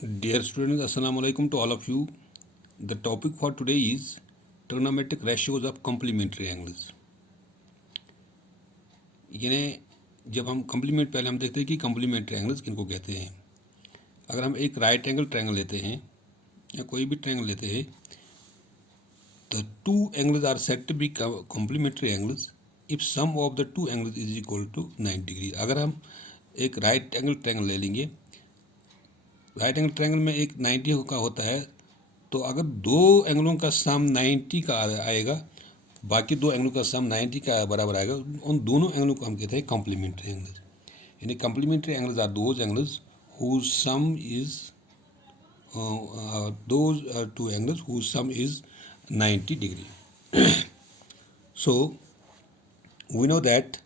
Dear students, Assalamu alaikum to all of you. The topic for today is trigonometric ratios of complementary angles. यानी जब हम complement पहले हम देखते हैं कि कम्प्लीमेंट्री एंगल्स किनको कहते हैं। अगर हम एक राइट एंगल ट्रायंगल लेते हैं या कोई भी ट्रायंगल लेते हैं तो two angles are said to be complementary angles if sum of the two angles is equal to 90 degree. अगर हम एक राइट एंगल ट्रायंगल ले लेंगे, राइट एंगल ट्रायंगल में एक 90 का होता है, तो अगर दो एंगलों का सम 90 का आएगा, बाकी दो एंगलों का सम 90 का बराबर आएगा, उन दोनों एंगलों को हम कहते हैं कॉम्प्लीमेंट्री एंगल्स। यानी complementary angles are those angles whose sum is those two angles whose sum is 90 degree. So we know that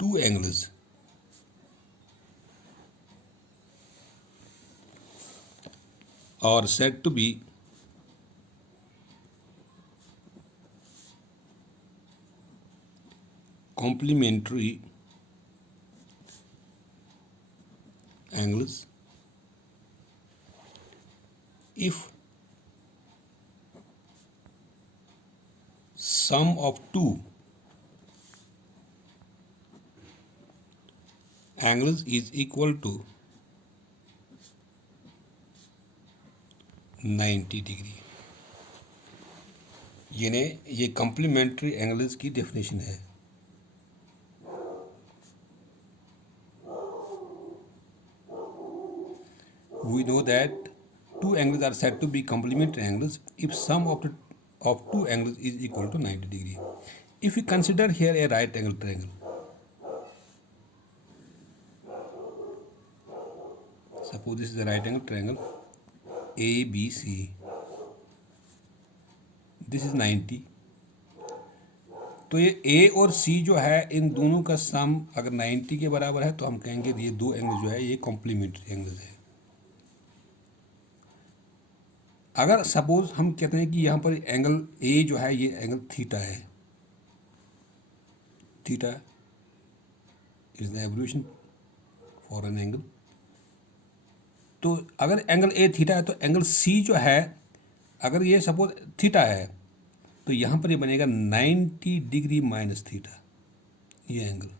two angles are said to be complementary angles if sum of two angles is equal to 90 degree. यानी ये complementary angles की definition है। We know that two angles are said to be complementary angles if sum of two angles is equal to 90 degree. If we consider here a right angle triangle, suppose this is a right angle triangle ABC, this is 90, तो ये A और C जो है इन दोनों का सम अगर 90 के बराबर है तो हम कहेंगे ये दो एंगल जो है ये कॉम्प्लीमेंट्री एंगल्स है। अगर सपोज हम कहते हैं कि यहाँ पर एंगल ए जो है ये एंगल थीटा है, theta is the abbreviation for an angle, तो अगर एंगल ए थीटा है तो एंगल सी जो है अगर ये सपोज थीटा है तो यहाँ पर ये बनेगा 90 डिग्री माइनस थीटा, ये एंगल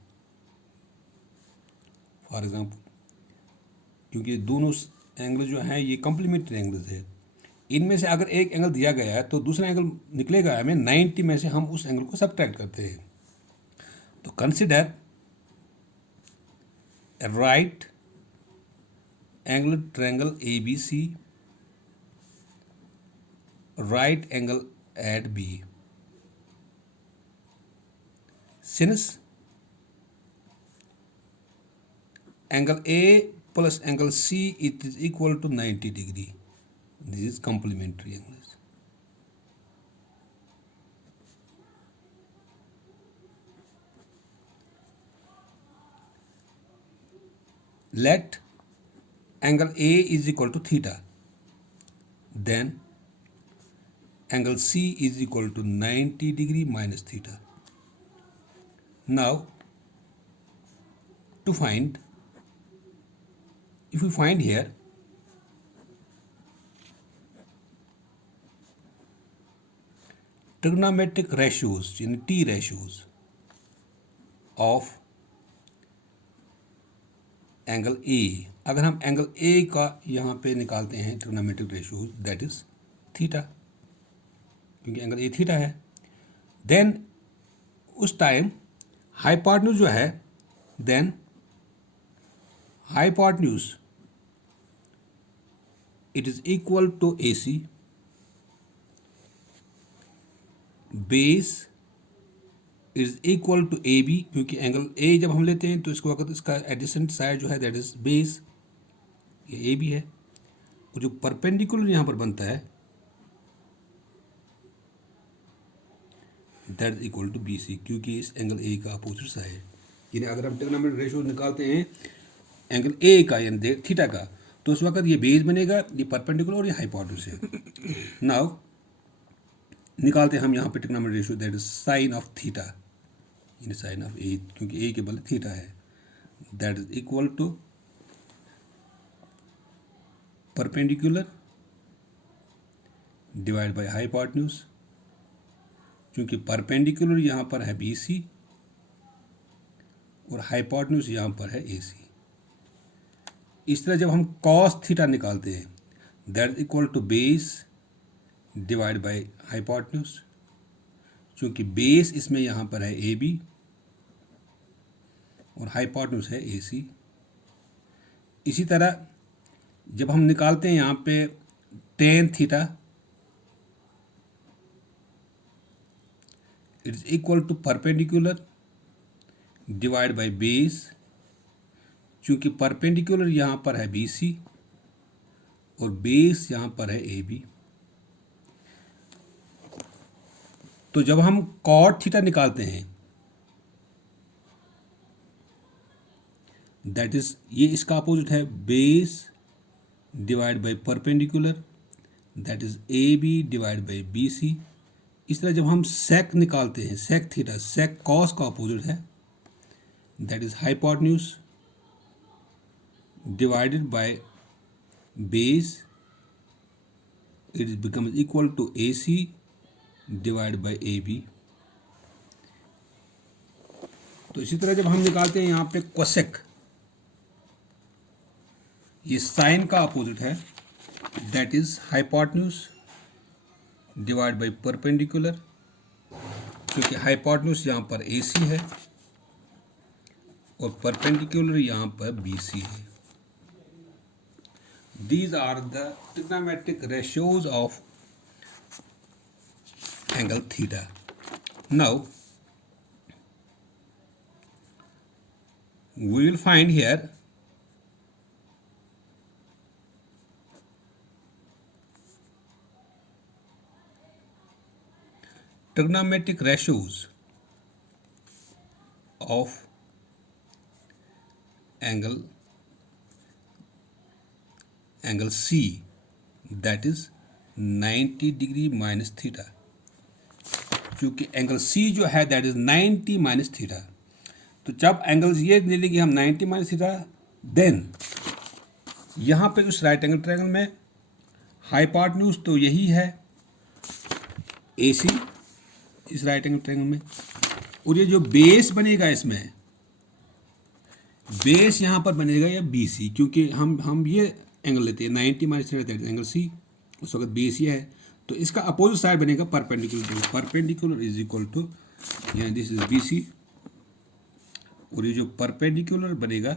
फॉर एग्जांपल, क्योंकि दोनों एंगल जो हैं ये कॉम्प्लीमेंट्री एंगल्स है। इनमें से अगर एक एंगल दिया गया है तो दूसरा एंगल निकलेगा हमें 90 में से हम उस एंगल को सब्ट्रैक्ट करते हैं। तो consider right angle triangle ABC, right angle at B. Since angle A plus angle C it is equal to 90 degree, this is complementary angles. Let angle A is equal to theta, then angle C is equal to 90 degree minus theta. Now to find, if we find here trigonometric ratios in T ratios of angle A, अगर हम angle A का यहाँ पे निकालते हैं trigonometric ratios that is theta, क्योंकि angle A theta है, then उस टाइम हाइपोटेन्यूज जो है, then hypotenuse it is equal to AC, base is equal to AB, क्योंकि एंगल ए जब हम लेते हैं तो इसको वक्त इसका एडजेसेंट साइड जो है दैट इज बेस, ये AB है, और जो परपेंडिकुलर यहाँ पर बनता है that is equal to BC, क्योंकि इस एंगल ए का अपोजिट साइड। यानी अगर हम ट्रिग्नोमेट्रिक रेशियो निकालते हैं एंगल ए का यानी थीटा का, तो उस वक्त ये बेस बनेगा, ये परपेंडिकुलर और ये हाइपोटेन्यूज है। नाउ निकालते हैं हम यहाँ पे trigonometric ratio that is sine of theta, in sine of A, क्योंकि ए के बदले थीटा है, that is equal to perpendicular divide by hypotenuse. क्योंकि परपेंडिकुलर यहाँ पर है BC और हाइपोटेन्यूज यहाँ पर है AC। इस तरह जब हम कॉस थीटा निकालते हैं that is equal to base divide by hypotenuse. क्योंकि बेस इसमें यहाँ पर है AB और हाइपोटेन्यूज है AC। इसी तरह जब हम निकालते हैं यहाँ पे tan theta it is equal to perpendicular divide by base. चूंकि परपेंडिकुलर यहाँ पर है BC और बेस यहाँ पर है AB। तो जब हम कॉट थीटा निकालते हैं दैट इज ये इसका अपोजिट है base divide by perpendicular that is AB divide by BC। इस तरह जब हम सेक निकालते हैं सेक थीटा सेक कॉस का अपोजिट है that is hypotenuse divided by base it becomes equal to AC divide by AB। तो इसी तरह जब हम निकालते हैं यहाँ पे कोसेक ये साइन का अपोजिट है that is hypotenuse divide by perpendicular. क्योंकि हाइपोटेन्यूज यहाँ पर AC है और परपेंडिकुलर यहाँ पर BC है। These are the trigonometric ratios of angle theta. Now we will find here trigonometric ratios of angle C that is 90 degree minus theta. क्योंकि angle C जो है दैट इज 90 माइनस थीटा। तो जब angles ये ले लेंगे हम 90 माइनस थीटा देन यहाँ पे उस राइट एंगल ट्रायंगल में हाइपोटेन्यूज तो यही है AC इस राइट एंगल ट्रायंगल में। और ये जो बेस बनेगा इसमें बेस यहाँ पर बनेगा या BC। क्योंकि हम ये एंगल लेते हैं 90 minus theta that is angle C उस वक्त बेस ये है। तो इसका अपोजिट साइड बनेगा perpendicular. Perpendicular is equal to यहाँ दिस इज BC और ये जो परपेंडिकुलर बनेगा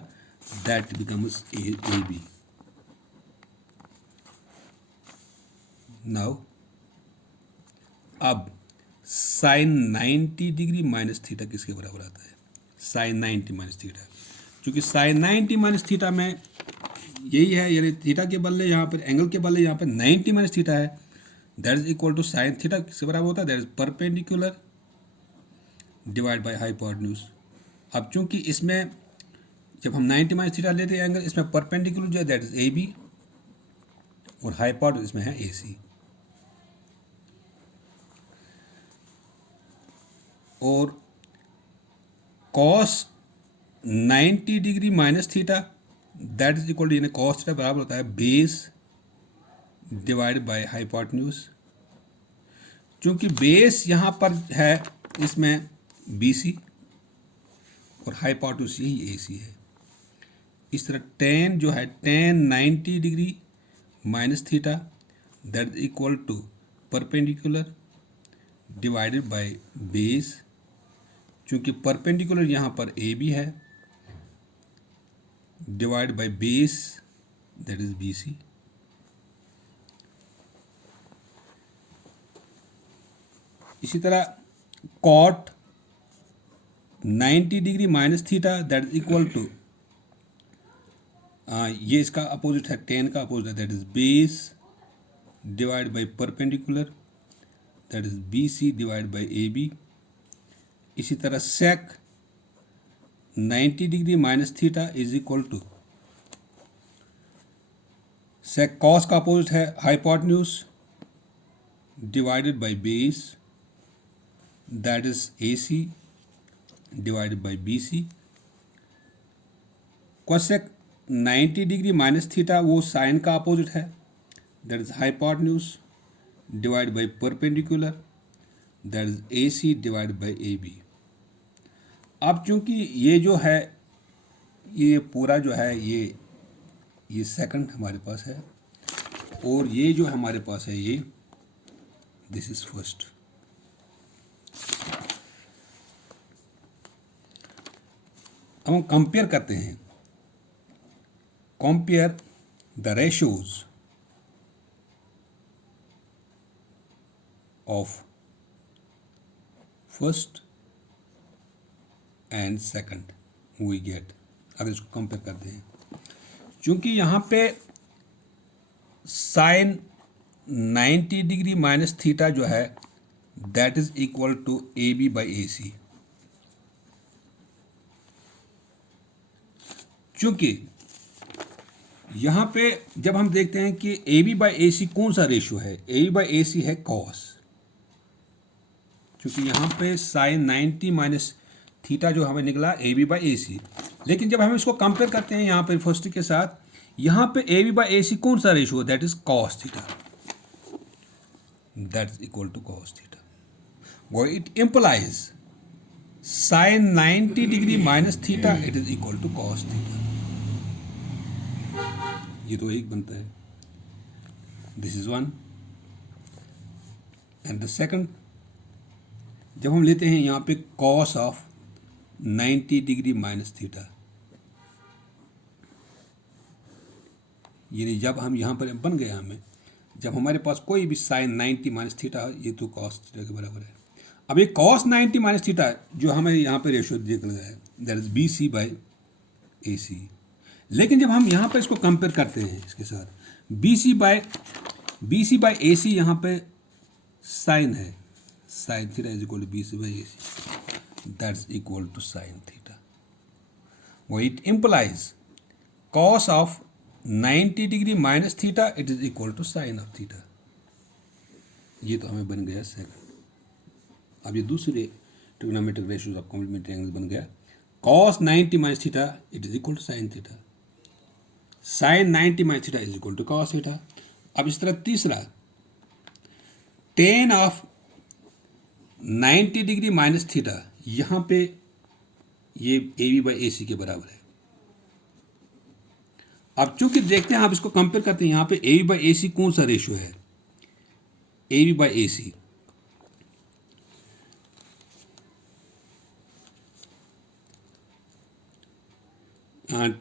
दैट बिकम्स AB। नाउ अब साइन 90 डिग्री माइनस थीटा किसके बराबर आता है साइन 90 माइनस थीटा। क्योंकि साइन 90 माइनस थीटा में यही है यानी थीटा के बदले यहाँ पर एंगल के बदले यहाँ पर 90 माइनस थीटा है that is equal to sine theta किसके बराबर होता है that is perpendicular divide by hypotenuse. अब चूंकि इसमें जब हम 90 माइनस थीटा लेते हैं एंगल इसमें परपेंडिकुलर जो है दैट इज AB और हाइपोटेन्यूज इसमें है AC। और cos 90 degree minus theta that is equal to यानी कॉस थीटा बराबर होता है बेस डिवाइड बाय हाइपोटेन्यूज। चूंकि बेस यहाँ पर है इसमें BC और हाइपोटेन्यूज यही AC है। इस तरह टेन जो है tan 90 degree minus theta that is equal to perpendicular divided by base. चूंकि परपेंडिकुलर यहाँ पर AB है divide by base that is BC। इसी तरह cot 90 degree minus theta that is equal to ये इसका अपोजिट है टेन का अपोजिट है that is base divide by perpendicular that is BC divide by AB। इसी तरह sec 90 degree minus theta is equal to sec cos का opposite है hypotenuse divided by base that is AC divided by BC। Cosec 90 degree minus theta वो sine का opposite है, that is hypotenuse divide by perpendicular, that is A C divide by A B. अब चूंकि ये जो है ये पूरा जो है ये सेकंड हमारे पास है और ये जो हमारे पास है ये दिस इज फर्स्ट। अब हम कंपेयर करते हैं, compare the ratios of first and second we get. अगर इसको कंपेयर करते हैं, चूंकि यहाँ पे साइन 90 डिग्री माइनस थीटा जो है that is equal to A B by A C. चूंकि यहाँ पे जब हम देखते हैं कि ए बी बाई ए सी कौन सा रेशियो है, ए बी बाई ए सी है कॉस। क्योंकि यहाँ पे साइन 90 माइनस थीटा जो हमें निकला ए बी बाई ए सी, लेकिन जब हम इसको कंपेयर करते हैं यहाँ पे फर्स्ट के साथ, यहाँ पे A B by A C कौन सा ratio, that is cos theta, that is equal to cos theta. वो it implies sine 90 degree minus theta it is equal to cos theta. ये तो एक बनता है, this is one and the second. जब हम लेते हैं यहाँ पे cos of 90 degree minus theta, यानी जब हम यहाँ पर बन गया हमें, जब हमारे पास कोई भी साइन 90 माइनस थीटा ये तो कॉस थीटा के बराबर है। अब ये कॉस 90 माइनस थीटा जो हमें यहाँ पे रेशियो दिया गया है that is B C by A C. लेकिन जब हम यहाँ पे इसको कंपेयर करते हैं इसके साथ बी सी बाई ए सी, यहाँ पे साइन है, sine theta is equal to B C by A C, that's equal to sine theta. वो it implies cos of 90 degree minus theta it is equal to sine of theta. ये तो हमें बन गया second. अब ये दूसरे trigonometric ratios of complementary angles बन गया, cos 90 minus theta it is equal to sine theta, sine 90 minus theta is equal to cos theta. अब इस तरह तीसरा ten of 90 degree minus theta, यहाँ पे ये ए बी बाई ए सी के बराबर है। अब चूंकि देखते हैं आप इसको कंपेयर करते हैं, यहाँ पे A B by A C कौन सा रेशियो है, A B by A C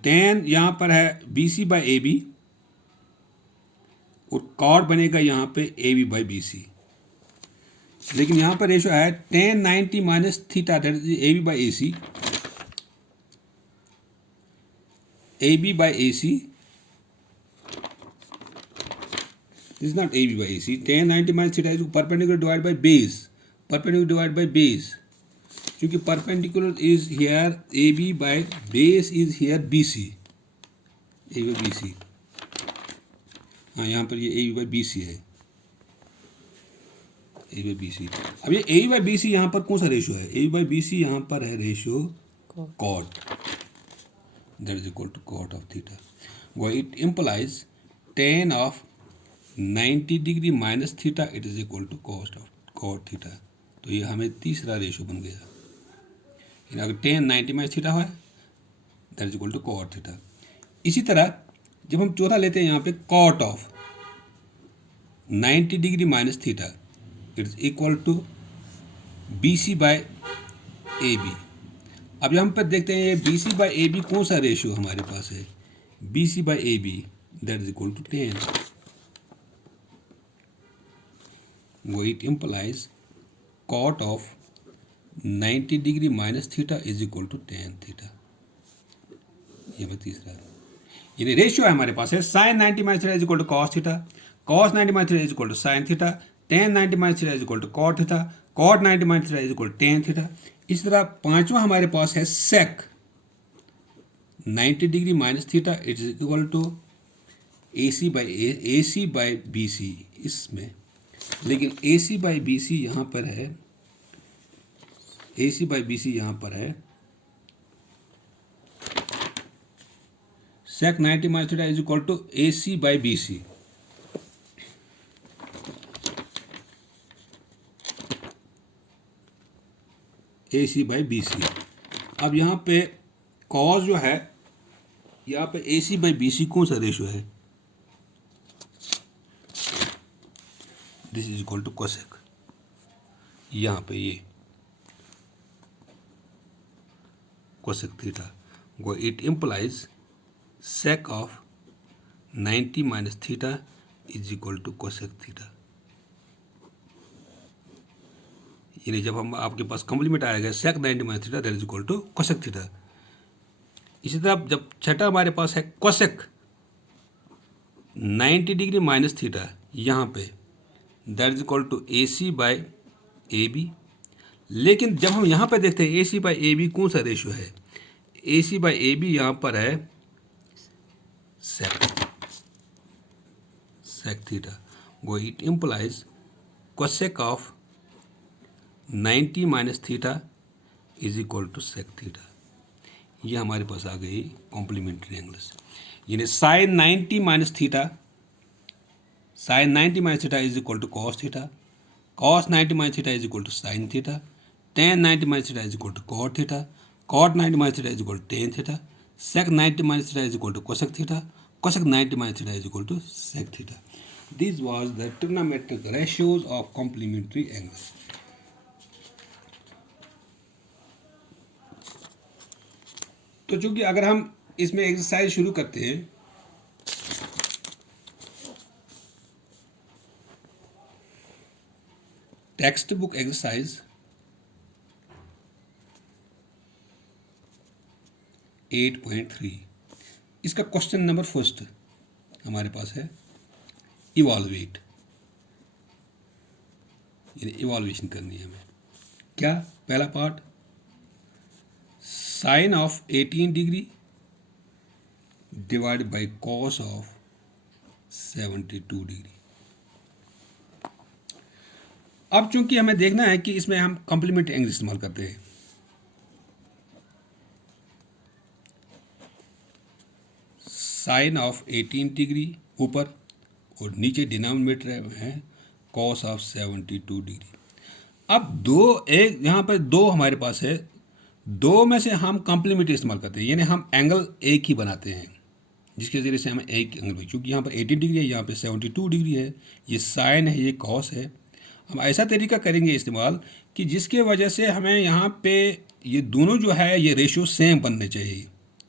tan यहाँ पर है B C by A B और कॉट बनेगा यहाँ पे A B by B C. लेकिन यहाँ पर रेशियो है tan 90 minus theta that is A B by A C, A B by A C is not AB by AC. Tan 90 minus theta is perpendicular divided by base. Perpendicular divided by base. क्योंकि perpendicular is here AB by base is here BC. AB by BC. हाँ यहाँ पर ये AB by BC है. AB by BC. अब ये AB by BC यहाँ पर कौन सा रेशियो है? AB by BC यहाँ पर है ratio cot. That is equal to cot of theta. Why it implies tan of 90 degree minus theta it is equal to cot theta. तो ये हमें तीसरा रेशियो बन गया। अगर टेन 90 माइनस थीटा है that is equal to cot theta. इसी तरह जब हम चौथा लेते हैं यहाँ पे cot of 90 degree minus theta it is equal to B C by A B. अब यहाँ पर देखते हैं ये B C by A B कौन सा रेशियो हमारे पास है, B C by A B that is equal to 10। वो it implies cot of 90 degree minus theta is equal to tan theta. ये मैं तीसरा है, यानी रेशियो है हमारे पास है sine 90 minus theta is equal to cos theta, cos 90 minus theta is equal to sine theta, tan 90 minus theta is equal to cot theta, cot 90 minus theta is equal to tan theta. इस तरह पांचवा हमारे पास है sec 90 degree minus theta it is equal to A C by B C इसमें, लेकिन ए C by B सी यहाँ पर है, ए सी बाई बी सी यहाँ पर है sec 90 minus theta is equal to AC by BC. AC by BC. अब यहाँ पे cos जो है, यहाँ पे AC by BC कौन सा रेशियो है? This is equal to cosec. यहाँ पे ये कोसेक थीटा, वो it implies sec of 90 minus theta is equal to cosec theta. यानी जब हम आपके पास कॉम्प्लीमेंट आएगा sec 90 minus theta that is equal to cosec theta. इसी तरह जब छठा हमारे पास है cosec 90 डिग्री माइनस थीटा, यहाँ पे that is equal to AC by AB. लेकिन जब हम यहाँ पे देखते हैं AC by AB कौन सा रेशियो है? AC by AB यहाँ पर है sec theta, वो it implies cosec of 90 minus theta is equal to sec theta. ये हमारे पास आ गई कॉम्प्लीमेंट्री एंगल्स. यानी sin 90 minus theta, sin 90 minus theta is equal to cos theta, cos 90 minus theta is equal to sin theta, tan 90 minus theta is equal to cot theta, cot 90 minus theta is equal to tan theta, sec 90 minus theta is equal to cosec theta, cosec 90 minus theta is equal to sec theta. This was the trigonometric ratios of complementary angles. तो चूंकि अगर हम इसमें exercise शुरू करते हैं, text book exercise 8.3, इसका question number first हमारे पास है इवॉल्वेट, यानी इवॉल्वेशन करनी है हमें. क्या? पहला part sine of 18 degree divide by cos of 72 degree. अब चूंकि हमें देखना है कि इसमें हम कॉम्प्लीमेंट्री एंगल इस्तेमाल करते हैं, साइन ऑफ 18 डिग्री ऊपर और नीचे डिनोमिनेटर है कॉस ऑफ 72 डिग्री. अब दो, एक यहाँ पर दो हमारे पास है, दो में से हम कॉम्प्लीमेंट्री इस्तेमाल करते हैं, यानी हम एंगल एक ही बनाते हैं जिसके ज़रिए से हमें एक एंगल, क्योंकि यहाँ पर 18 डिग्री है, यहाँ पे 72 डिग्री है, ये साइन है, ये कॉस है. हम ऐसा तरीका करेंगे इस्तेमाल कि जिसके वजह से हमें यहाँ पे ये दोनों जो है ये रेशियो सेम बनने चाहिए.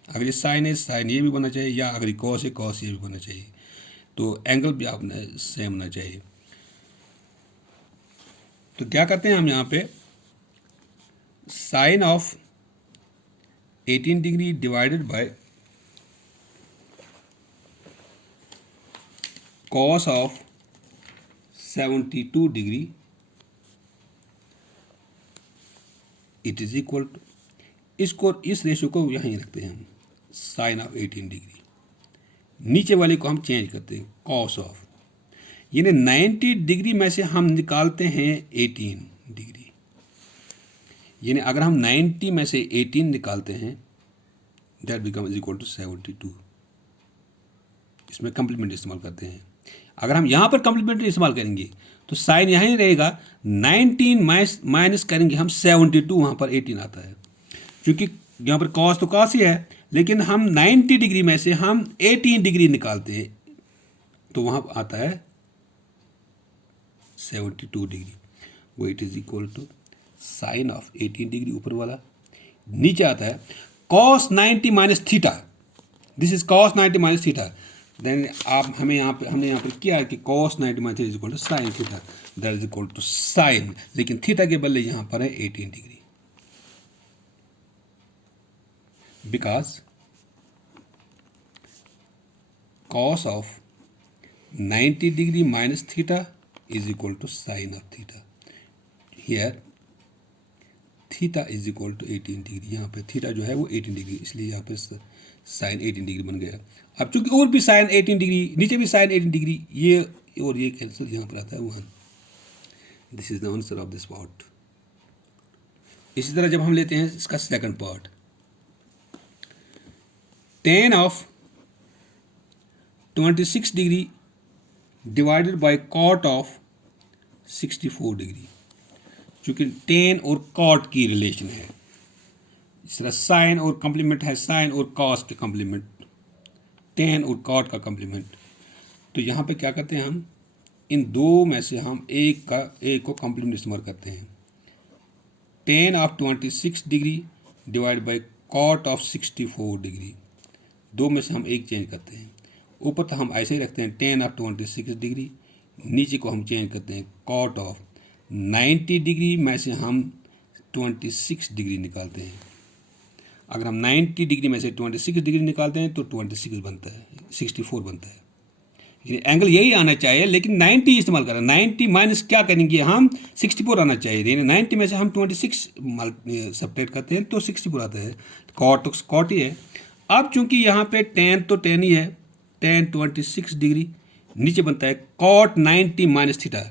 अगर ये साइन है, साइन ये भी बनना चाहिए, या अगर कॉस है, कॉस ये भी बनना चाहिए. तो एंगल भी आपने सेम होना चाहिए. तो क्या करते हैं हम यहाँ पे, sine of 18 degree divided by cos of 72 degree it is equal to, इसको इस रेशियो को यहीं रखते हैं हम, साइन ऑफ 18 डिग्री, नीचे वाले को हम चेंज करते हैं कॉस ऑफ, यानी 90 डिग्री में से हम निकालते हैं 18 डिग्री. यानी अगर हम 90 में से 18 निकालते हैं that become is equal to 72. इसमें कम्प्लीमेंट इस्तेमाल करते हैं. अगर हम यहाँ पर कम्प्लीमेंट्री इस्तेमाल करेंगे तो साइन यहाँ ही रहेगा, 19 माइनस करेंगे हम 72, वहाँ पर 18 आता है. क्योंकि यहाँ पर कॉस तो कॉस ही है, लेकिन हम 90 डिग्री में से हम 18 डिग्री निकालते हैं तो वहाँ आता है 72 डिग्री. वो it is equal to sine of 18 degree ऊपर वाला, नीचे आता है cos 90 minus theta, this is cos 90 minus theta. Then आप हमने यहाँ पर किया है कि cos 90 minus theta is equal to sine theta, that is equal to sine, लेकिन थीटा के बदले यहाँ पर है 18 degree, because cos of 90 degree minus theta is equal to sin of theta. Here theta is equal to 18 degree, यहाँ पे theta जो है वो 18 डिग्री, इसलिए यहाँ पे साइन 18 डिग्री बन गया. अब चूंकि और भी साइन 18 डिग्री, नीचे भी साइन 18 डिग्री, ये और ये कैंसिल, यहाँ पर आता है 1. This is the answer of this part. इसी तरह जब हम लेते हैं इसका second part, tan of 26 degree divided by cot of 64 degree. चूँकि टेन और कॉट की रिलेशन है, इस तरह साइन और कम्प्लीमेंट है, साइन और कॉस के कम्प्लीमेंट, टेन और कॉट का कम्प्लीमेंट। तो यहाँ पे क्या करते हैं, हम इन दो में से हम एक को कम्प्लीमेंट इस्तेमाल करते हैं। Tan of 26 degree divide by cot of 64 degree, दो में से हम एक चेंज करते हैं। ऊपर तो हम ऐसे ही रखते हैं टेन ऑफ 26 डिग्री, नीचे को हम चेंज करते हैं कॉट ऑफ 90 डिग्री में से हम 26 डिग्री निकालते हैं। अगर हम 90 डिग्री में से 26 डिग्री निकालते हैं तो 26 बनता है, 64 बनता है। एंगल यही आना चाहिए, लेकिन 90 इस्तेमाल करें। 90 माइनस क्या करेंगे हम, 64 आना चाहिए। यानी 90 में से हम 26 सब्ट्रैक्ट करते हैं तो 64 आता है। कॉट ही है। अब चूंकि यहाँ पे टेन तो टेन ही है, टेन 26 डिग्री, नीचे बनता है cot 90 minus theta,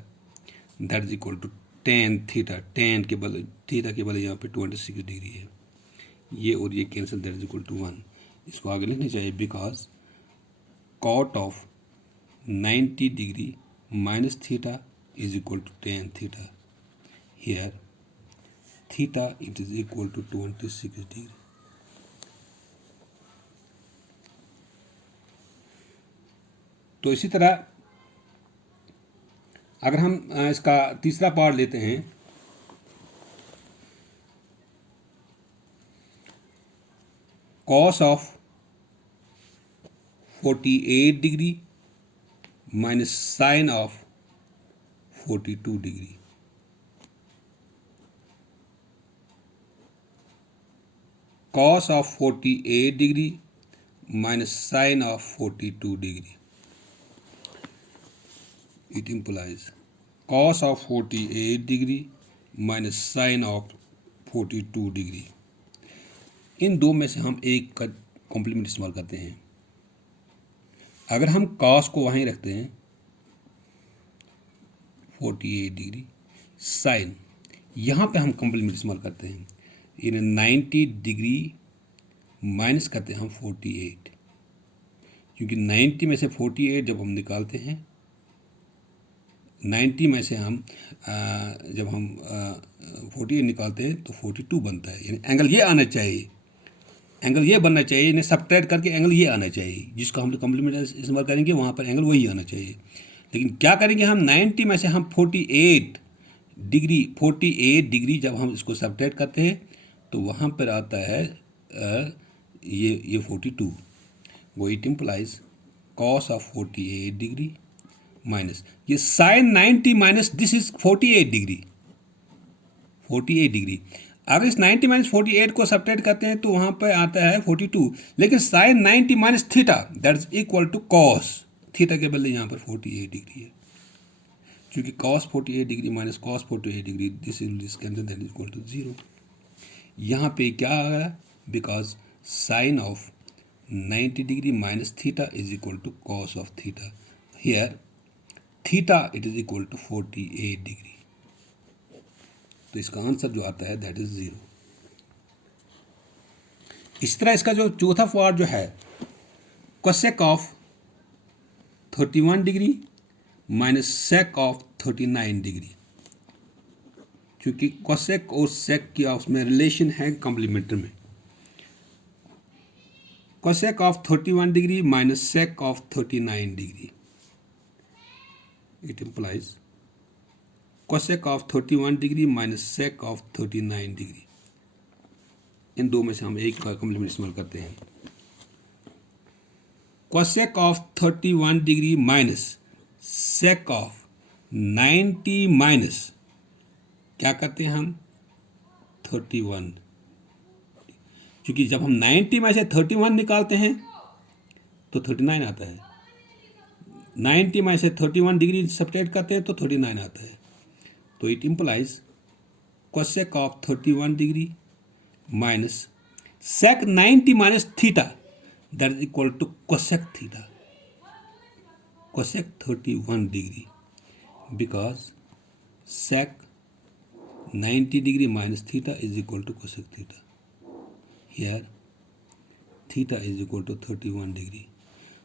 that is equal to tan theta. Tan के बदले थीटा के बदले यहाँ पे 26 डिग्री है, ये और ये cancel, that is equal to 1। इसको आगे लिखना चाहिए because cot of 90 degree minus theta is equal to tan theta. Here theta it is equal to 26 degree. तो इसी तरह अगर हम इसका तीसरा पार्ट लेते हैं, cos of 48 degree minus sine of 42 degree. Cos of 48 degree minus sine of 42 degree. It implies cos of 48 degree minus sine of 42 degree. इन दो में से हम एक का कॉम्प्लीमेंट इस्तेमाल करते हैं। अगर हम cos को वहीं रखते हैं 48 डिग्री, साइन यहाँ पे हम कॉम्प्लीमेंट इस्तेमाल करते हैं, इन 90 डिग्री माइनस करते हैं हम 48, क्योंकि 90 में से 48 जब हम निकालते हैं, 90 में से हम जब हम 48 निकालते हैं तो 42 बनता है। यानी एंगल ये आना चाहिए, एंगल ये बनना चाहिए, यानी सब्ट्रैक्ट करके एंगल ये आना चाहिए, जिसको हम कॉम्प्लीमेंट इस्तेमाल करेंगे वहाँ पर एंगल वही आना चाहिए। लेकिन क्या करेंगे हम, 90 में से हम 48 डिग्री जब हम इसको सब्ट्रैक्ट करते हैं तो वहाँ पर आता है ये 42। वो it implies cos of 48 degree minus ये sine 90 minus this is 48 degree. अगर इस 90 माइनस 48 को सब्ट्रैक्ट करते हैं तो वहाँ पर आता है 42, लेकिन sine 90 minus theta that is equal to cos theta के बदले यहाँ पर 48 डिग्री है। क्योंकि cos 48 degree minus cos 48 degree this cancel, that is equal to 0। यहाँ पे क्या आ गया, because sine of 90 degree minus theta is equal to cos of theta. Here theta it is equal to 48 degree. तो इसका answer जो आता है दैट इज 0। इस तरह इसका जो चौथा पार्ट जो है, cosec of 31 degree minus sec of 39 degree. क्योंकि कोसेक और सेक की आपस में रिलेशन है कॉम्प्लीमेंट्री में। Cosec of 31 degree minus sec of 39 degree, it implies cosec of 31 degree minus sec of 39 degree. इन दो में से हम एक का कॉम्प्लीमेंट इस्तेमाल करते हैं। cosec of 31 degree minus sec of 90 minus क्या करते हैं हम 31, क्योंकि जब हम 90 में से 31 निकालते हैं तो 39 आता है। 90 में से 31 डिग्री सब्ट्रैक्ट करते हैं तो 39 आता है। तो it implies cosec of 31 degree minus sec 90 minus theta that is equal to cosec theta, cosec 31 degree, because sec 90 degree minus theta is equal to cosec theta. Here theta is equal to 31 degree.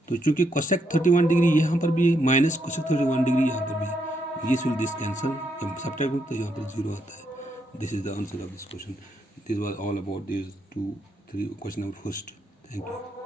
तो चूंकि cosec 31 degree यहाँ पर भी है minus cosec 31 degree यहाँ पर भी है, दिस विल दिस कैंसल, जब सब्ट्रैक्ट होता है यहाँ पर 0 आता है। This is the answer of this question. This was all about this 2 3 question number first. Thank you.